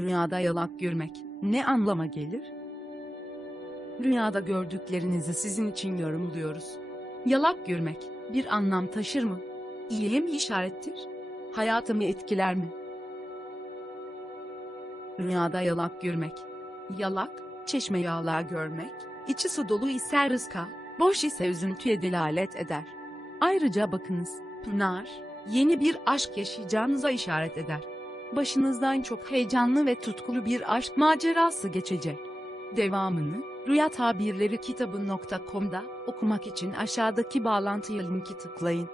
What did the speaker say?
Rüyada yalak görmek ne anlama gelir? Rüyada gördüklerinizi sizin için yorumluyoruz. Yalak görmek bir anlam taşır mı? İyiye mi işarettir? Hayatımı etkiler mi? Rüyada yalak görmek. Yalak, çeşme yağlar görmek, içi su dolu ise rızka, boş ise üzüntüye delalet eder. Ayrıca bakınız, Pınar, yeni bir aşk yaşayacağınıza işaret eder. Başınızdan çok heyecanlı ve tutkulu bir aşk macerası geçecek. Devamını Rüya Tabirleri kitabı.com'da okumak için aşağıdaki bağlantıya linki tıklayın.